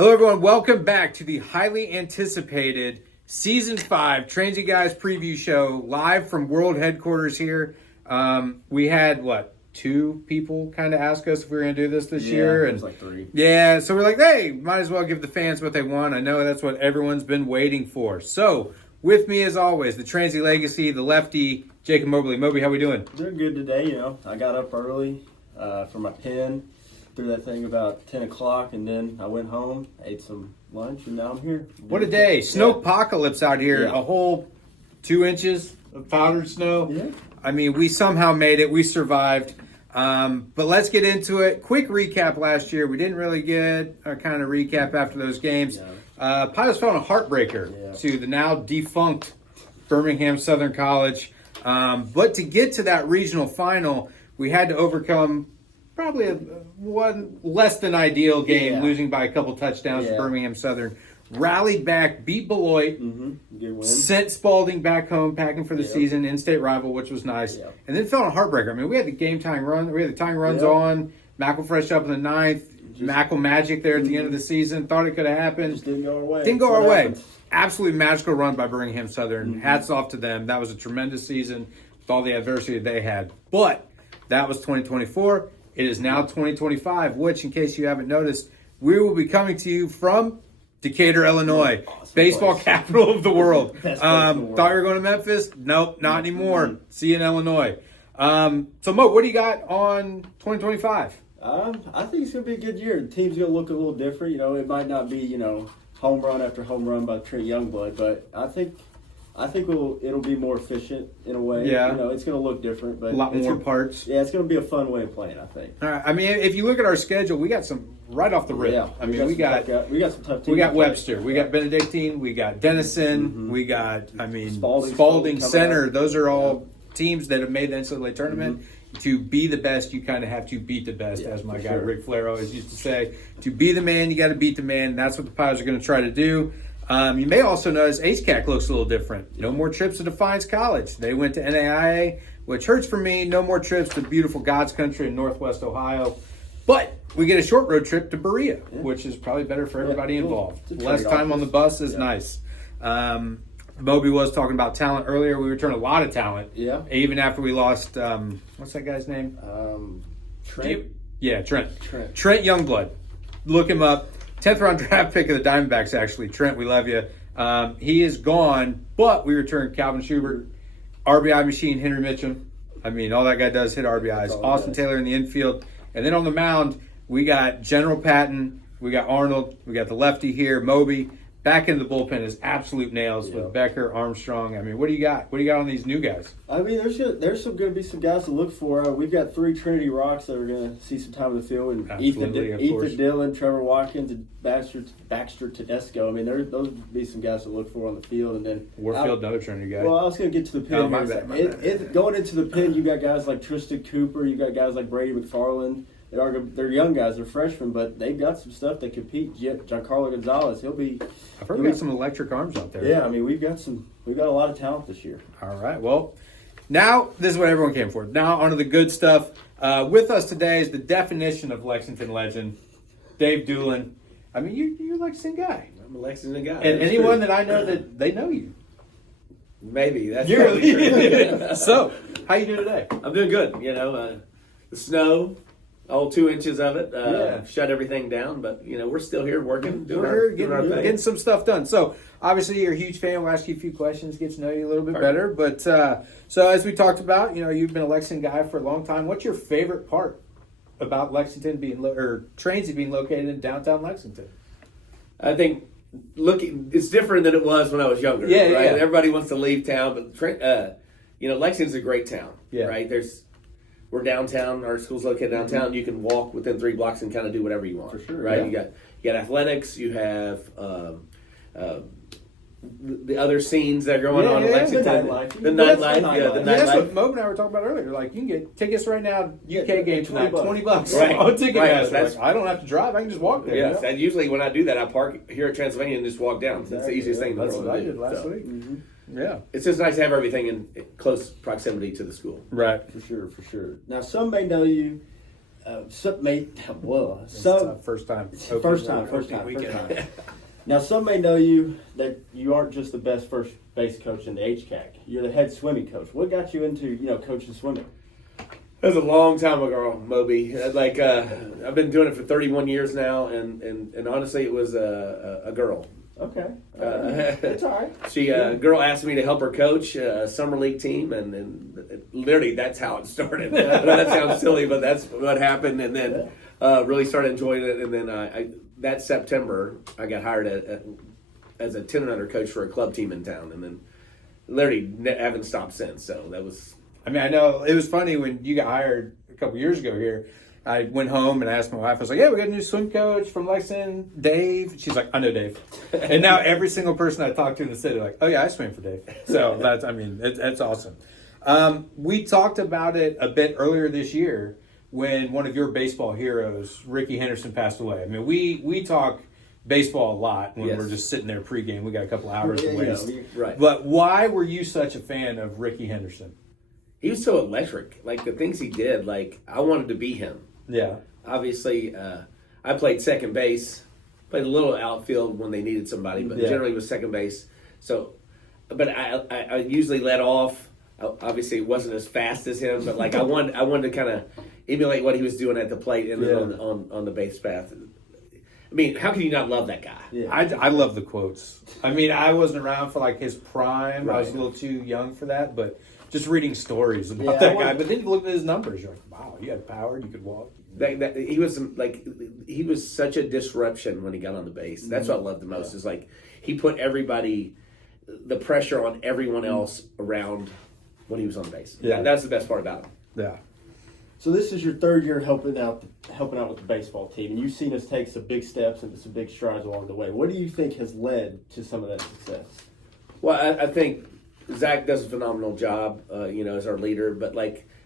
Hello, everyone. Welcome back to the highly anticipated Season 5 Transy Guys preview show live from World Headquarters here. We had, two people kind of ask us if we were going to do this year? It was like 3. Yeah, so we're like, hey, might as well give the fans what they want. I know that's what everyone's been waiting for. So, with me as always, the Transy Legacy, the lefty, Jacob Mobley. Mobley, how we doing? Doing good today, I got up early for my pen. Threw that thing about 10 o'clock, and then I went home, ate some lunch, and now I'm here. What a day. Snowpocalypse out here. Yeah. A whole 2 inches of powdered snow. Yeah. I mean, we somehow made it. We survived. But let's get into it. Quick recap last year. We didn't really get a kind of recap after those games. Yeah. Pilots fell in a heartbreaker to the now defunct Birmingham Southern College. But to get to that regional final, we had to overcome probably one less than ideal game, losing by a couple touchdowns to Birmingham Southern. Rallied back, beat Beloit, Good win. sent Spalding back home, packing for the season, in-state rival, which was nice. And then fell on a heartbreaker. I mean, we had the game-tying run. We had the tying runs on. Mackle fresh up in the ninth. Mackle magic there at the end of the season. Thought it could have happened. Just didn't go our way. Didn't go our way. Absolutely magical run by Birmingham Southern. Hats off to them. That was a tremendous season with all the adversity they had. But that was 2024. It is now 2025, which, in case you haven't noticed, we will be coming to you from Decatur, Illinois, baseball capital of the world. Thought you were going to Memphis? Nope, not anymore. See you in Illinois. So, Mo, what do you got on 2025? I think it's going to be a good year. The team's going to look a little different. It might not be, home run after home run by Trent Youngblood, but I think it'll be more efficient in a way. Yeah. It's going to look different, but A lot more parts. Yeah, it's going to be a fun way of playing, I think. All right. I mean, if you look at our schedule, we got some right off the rip. Yeah. I mean, we got some tough teams. We got Webster. We got Benedictine. We got Denison. We got, Spalding Center. Those are all teams that have made the NCAA tournament. To be the best, you kind of have to beat the best, as my guy Rick Flair always used to say. To be the man, you got to beat the man. That's what the Pilots are going to try to do. You may also notice HCAC looks a little different. No more trips to Defiance College. They went to NAIA, which hurts for me. No more trips to beautiful God's country in Northwest Ohio. But we get a short road trip to Berea, which is probably better for everybody involved. Less time on the bus is nice. Moby was talking about talent earlier. We returned a lot of talent. Yeah. Even after we lost, what's that guy's name? Trent. Trent Youngblood. Look him up. 10th round draft pick of the Diamondbacks, actually. Trent, we love you. He is gone, but we returned Calvin Schubert, RBI machine, Henry Mitchum. I mean, all that guy does hit RBIs. Austin Taylor in the infield. And then on the mound, we got General Patton, we got Arnold, we got the lefty here, Moby. Back into the bullpen is absolute nails with Becker, Armstrong. I mean, what do you got? What do you got on these new guys? I mean, there's going to be some guys to look for. We've got 3 Trinity Rocks that are going to see some time in the field. And Ethan Dillon, Trevor Watkins, and Baxter Tedesco. I mean, those would be some guys to look for on the field. And then Warfield, another Trinity guy. Well, I was going to get to the pen. Going into the pen, you got guys like Tristan Cooper. You got guys like Brady McFarland. They're young guys, they're freshmen, but they've got some stuff that compete. Giancarlo Gonzalez, I've heard we got some electric arms out there. Yeah, I mean we've got a lot of talent this year. All right, well, now this is what everyone came for. Now onto the good stuff. With us today is the definition of Lexington legend, Dave Doolin. I mean, you're a Lexington guy. I'm a Lexington guy. And anyone that I know that they know you. Maybe that's probably true. So, how you doing today? I'm doing good. The snow. All 2 inches of it, shut everything down, but we're still here working, doing our thing. Getting some stuff done. So obviously you're a huge fan. We'll ask you a few questions, get to know you a little bit better. But so as we talked about, you've been a Lexington guy for a long time. What's your favorite part about Lexington or Transy being located in downtown Lexington? I think it's different than it was when I was younger. Yeah, right? yeah. Everybody wants to leave town, but Lexington's a great town. Yeah. Right. We're downtown. Our school's located downtown. You can walk within 3 blocks and kind of do whatever you want. For sure. Right. Yeah. You got athletics. You have the other scenes that are going on in Lexington. The nightlife. That's what Mo and I were talking about earlier. Like, you can get tickets right now, UK game tonight, $20. Right. On Ticketmaster. Right. I don't have to drive. I can just walk there. Yes, and usually when I do that, I park here at Transylvania and just walk down. That's the easiest thing in the world. That's what I to do. did last week. Mm-hmm. Yeah. It's just nice to have everything in close proximity to the school. Right. For sure. Now, some may know you Some may first time. First time. Now, some may know you that you aren't just the best first base coach in the HCAC. You're the head swimming coach. What got you into coaching swimming? That was a long time ago, Moby. I've been doing it for 31 years now, and honestly, it was a girl. Okay. It's all right. She girl asked me to help her coach a summer league team, and literally that's how it started. I know that sounds silly, but that's what happened. And then really started enjoying it. And then I that September I got hired as a 10-under coach for a club team in town, and then literally haven't stopped since. So that was. I mean, I know it was funny when you got hired a couple years ago here. I went home and asked my wife, I was like, yeah, we got a new swim coach from Lexington, Dave. She's like, I know Dave. And now every single person I talk to in the city, like, oh yeah, I swim for Dave. So that's awesome. We talked about it a bit earlier this year when one of your baseball heroes, Rickey Henderson, passed away. I mean, we talk baseball a lot when we're just sitting there pregame. We got a couple hours to waste. Right. But why were you such a fan of Rickey Henderson? He was so electric. Like, the things he did, like, I wanted to be him. Yeah. Obviously, I played second base, played a little outfield when they needed somebody, but generally was second base. So, but I usually let off. Obviously, it wasn't as fast as him, but like I wanted to kind of emulate what he was doing at the plate and on the base path. I mean, how can you not love that guy? Yeah. I love the quotes. I mean, I wasn't around for like his prime. Right. I was a little too young for that, but just reading stories about that guy. But then you look at his numbers, you're like, wow, you had power, you could walk. He was such a disruption when he got on the base. That's what I loved the most. Is like he put the pressure on everyone else around when he was on the base. Yeah, that's the best part about him. Yeah. So this is your third year helping out with the baseball team, and you've seen us take some big steps and some big strides along the way. What do you think has led to some of that success? Well, I think Zach does a phenomenal job, as our leader. But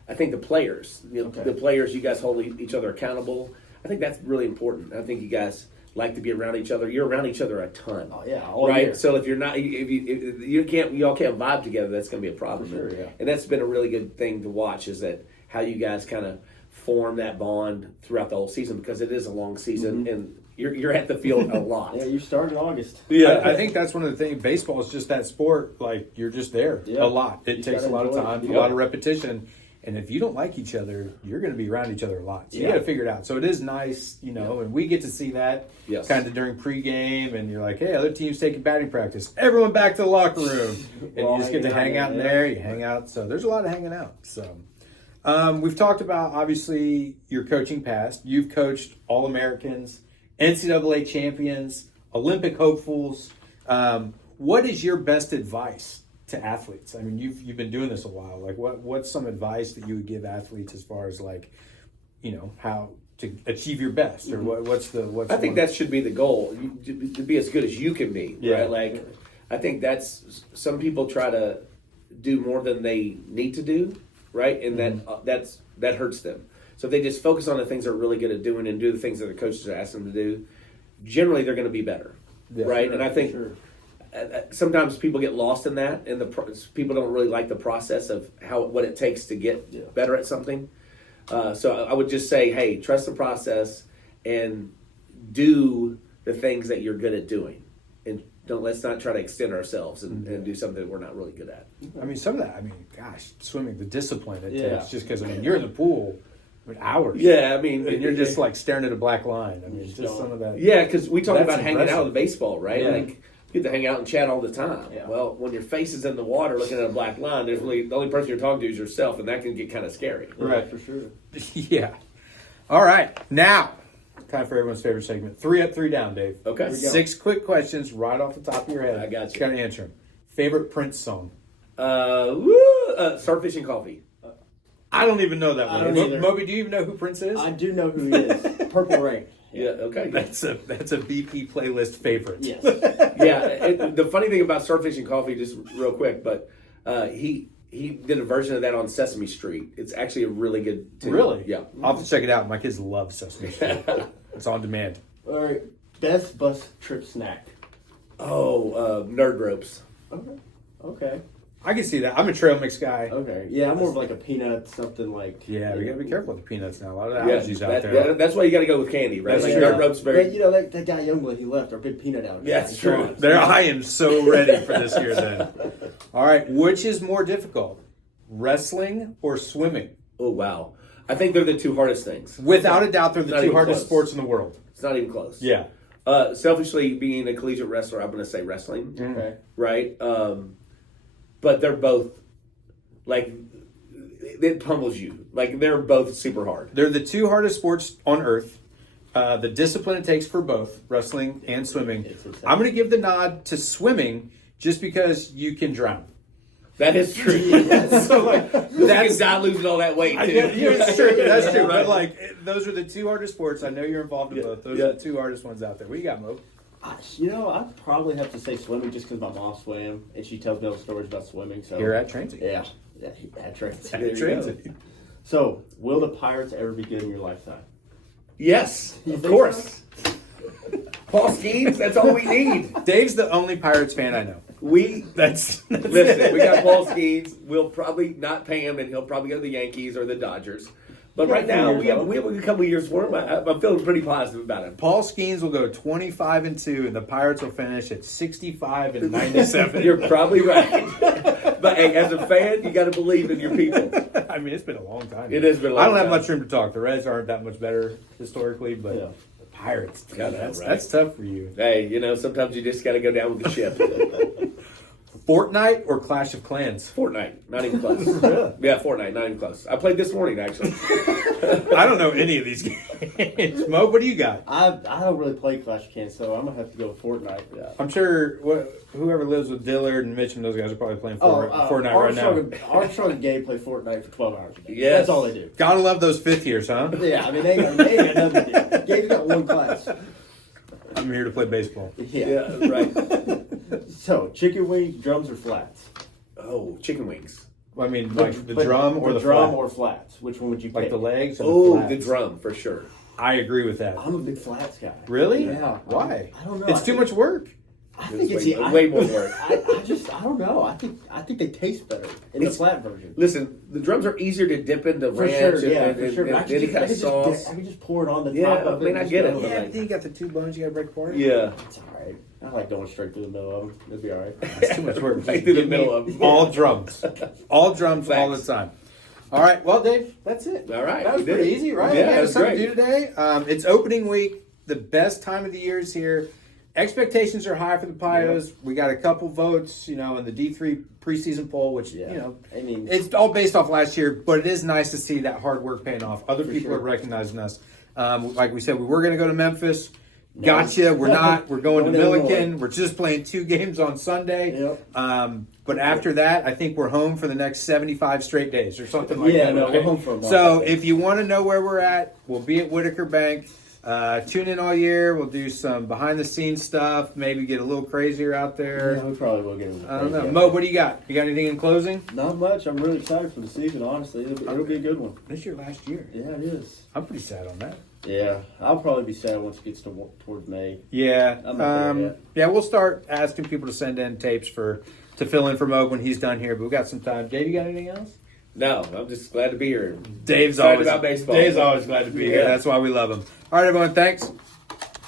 I think the players, the players, you guys hold each other accountable. I think that's really important. I think you guys like to be around each other. You're around each other a ton. Oh yeah, right. Year. So if you're not, if you all can't vibe together, that's going to be a problem. For sure, yeah. And that's been a really good thing to watch. Is that how you guys kind of form that bond throughout the whole season, because it is a long season and you're at the field a lot. Yeah, you start in August. Yeah, I think that's one of the things. Baseball is just that sport. Like, you're just there a lot. It takes a lot of time, a lot of repetition. And if you don't like each other, you're going to be around each other a lot. So you got to figure it out. So it is nice, and we get to see that kind of during pregame. And you're like, hey, other teams taking batting practice. Everyone back to the locker room. And you just get to hang out in there. You hang out. So there's a lot of hanging out. So we've talked about, obviously, your coaching past. You've coached All-Americans, NCAA champions, Olympic hopefuls. What is your best advice to athletes? I mean, you've been doing this a while. Like, what's some advice that you would give athletes as far as how to achieve your best, or what's I think that should be the goal, to be as good as you can be. Yeah. Right? Like, I think that's, some people try to do more than they need to do, right? And that hurts them. So if they just focus on the things they're really good at doing and do the things that the coaches are asking them to do, generally they're going to be better, right? Sure, and I think sometimes people get lost in that, and people don't really like the process of what it takes to get better at something. So I would just say, hey, trust the process and do the things that you're good at doing, and let's not try to extend ourselves and do something that we're not really good at. I mean, some of that. I mean, gosh, swimming, the discipline it takes, just because you're in the pool. Hours. Yeah, I mean, and you're just like staring at a black line. I mean, just some of that. Yeah, because we talk about hanging out with baseball, right? Yeah. Like, you get to hang out and chat all the time. Yeah. Well, when your face is in the water looking at a black line, there's really the only person you're talking to is yourself, and that can get kind of scary. Right, for sure. Yeah. All right, now time for everyone's favorite segment: 3 up, 3 down. Dave. Okay. 6 quick questions right off the top of your head. I got you. Got to answer them. Favorite Prince song? Starfish and Coffee. I don't even know that one. Moby, do you even know who Prince is? I do know who he is. Purple Rain. Yeah, okay. That's a BP playlist favorite. Yes. The funny thing about Starfish and Coffee, just real quick, but he did a version of that on Sesame Street. It's actually a really good tune. Really? Yeah. I'll have to check it out. My kids love Sesame Street. It's on demand. All right. Best bus trip snack? Nerd Ropes. Okay. I can see that. I'm a trail mix guy. Okay. Yeah, I'm more of like a peanut, something like. Yeah, we gotta be careful with the peanuts now. A lot of allergies out there. Yeah, that's why you got to go with candy, right? That's like true. dirt rope's very. But, you know, that guy Youngblood, he left, our big peanut allergy. Yeah, that's true. I am so ready for this year then. All right, which is more difficult, wrestling or swimming? Oh wow, I think they're the two hardest things. Without a doubt, they're the Not two even hardest close. sports in the world. It's not even close. Yeah. Selfishly, being a collegiate wrestler, I'm going to say wrestling. Okay. Right? But they're both, like, it pummels you. Like, they're both super hard. They're the two hardest sports on earth. The discipline it takes for both wrestling and swimming. I'm going to give the nod to swimming just because you can drown. That is true. So like That's not losing all that weight, too. That's true. That's true. Right. But like those are the two hardest sports. I know you're involved in both. Those are the two hardest ones out there. What you got, Mo? You know, I'd probably have to say swimming just because my mom swam and she tells me all the stories about swimming. So Here at Transy. Yeah, at Transy. At There you go. Transy. So, will the Pirates ever be good in your lifetime? Yes, You of think course. Paul Skeens, that's all we need. Dave's the only Pirates fan I know. That's listen, we got Paul Skeens. We'll probably not pay him, and he'll probably go to the Yankees or the Dodgers. But right now, we have a couple of years for him. I'm feeling pretty positive about him. Paul Skeens will go 25-2, and the Pirates will finish at 65-97. You're probably right. But hey, as a fan, you got to believe in your people. I mean, it's been a long time. It has been a long I don't have time. much room to talk. The Reds aren't that much better historically, but the Pirates, Yeah, that's right. that's tough for you. Hey, sometimes you just got to go down with the ship. Fortnite or Clash of Clans? Fortnite, not even close. Yeah, Fortnite, not even close. I played this morning, actually. I don't know any of these games. Mo, what do you got? I don't really play Clash of Clans, so I'm going to have to go with Fortnite. Yeah. I'm sure whoever lives with Dillard and Mitch and those guys are probably playing Fortnite right now. Armstrong and Gabe play Fortnite for 12 hours a day. Yes. That's all they do. Gotta love those fifth years, huh? Yeah, I mean, they ain't got nothing to do. Gabe's got one class. I'm here to play baseball. Yeah. Right. So, chicken wings, drums, or flats? Oh, chicken wings. I mean, like the drum or the drum flat? or flats? Which one would you pick? Like the legs? Or Oh, the the flats? drum, for sure. I agree with that. I'm a big flats guy. Really? Yeah. Why? I don't know. It's too much work. I think It's it's way more work. I don't know. I think they taste better in the flat version. Listen, the drums are easier to dip into For ranch sure, yeah, and for sure. and any kind of sauce. I could just pour it on the Yeah, top of it. I mean, I and get just it. go. Yeah, I think you got the two bones you gotta break apart. Yeah. It's all right. I like going straight through the middle of them. It'll be all right. It's too much work. Right through the Give me middle of them. all drums. All drums all the Facts. time. All right, well, Dave, that's it. All right, That was we did pretty it. easy, right? Yeah, We that had was something great. to do today. It's opening week. The best time of the year is here. Expectations are high for the Pios. Yeah. We got a couple votes, in the D3 preseason poll, which, I mean, it's all based off last year, but it is nice to see that hard work paying off. Other people sure. are recognizing us. Like we said, we were going to go to Memphis. Gotcha. We're not. We're going to Milliken. We're just playing 2 games on Sunday. Yep. But after that, I think we're home for the next 75 straight days or something like that. Yeah, no, we're home for a month. So if you want to know where we're at, we'll be at Whitaker Bank. Tune in all year. We'll do some behind-the-scenes stuff. Maybe get a little crazier out there. Yeah, we probably will get it. I don't know. Mo, what do you got? You got anything in closing? Not much. I'm really excited for the season, honestly. It'll be a good one. This is your last year. Yeah, it is. I'm pretty sad on that. Yeah, I'll probably be sad once it gets towards May. Yeah. I'm not there yet. Yeah, we'll start asking people to send in tapes to fill in for Mo when he's done here. But we got some time. Dave, you got anything else? No, I'm just glad to be here. Dave's Excited always about baseball. Dave's always glad to be here. Yeah. That's why we love him. All right, everyone. Thanks.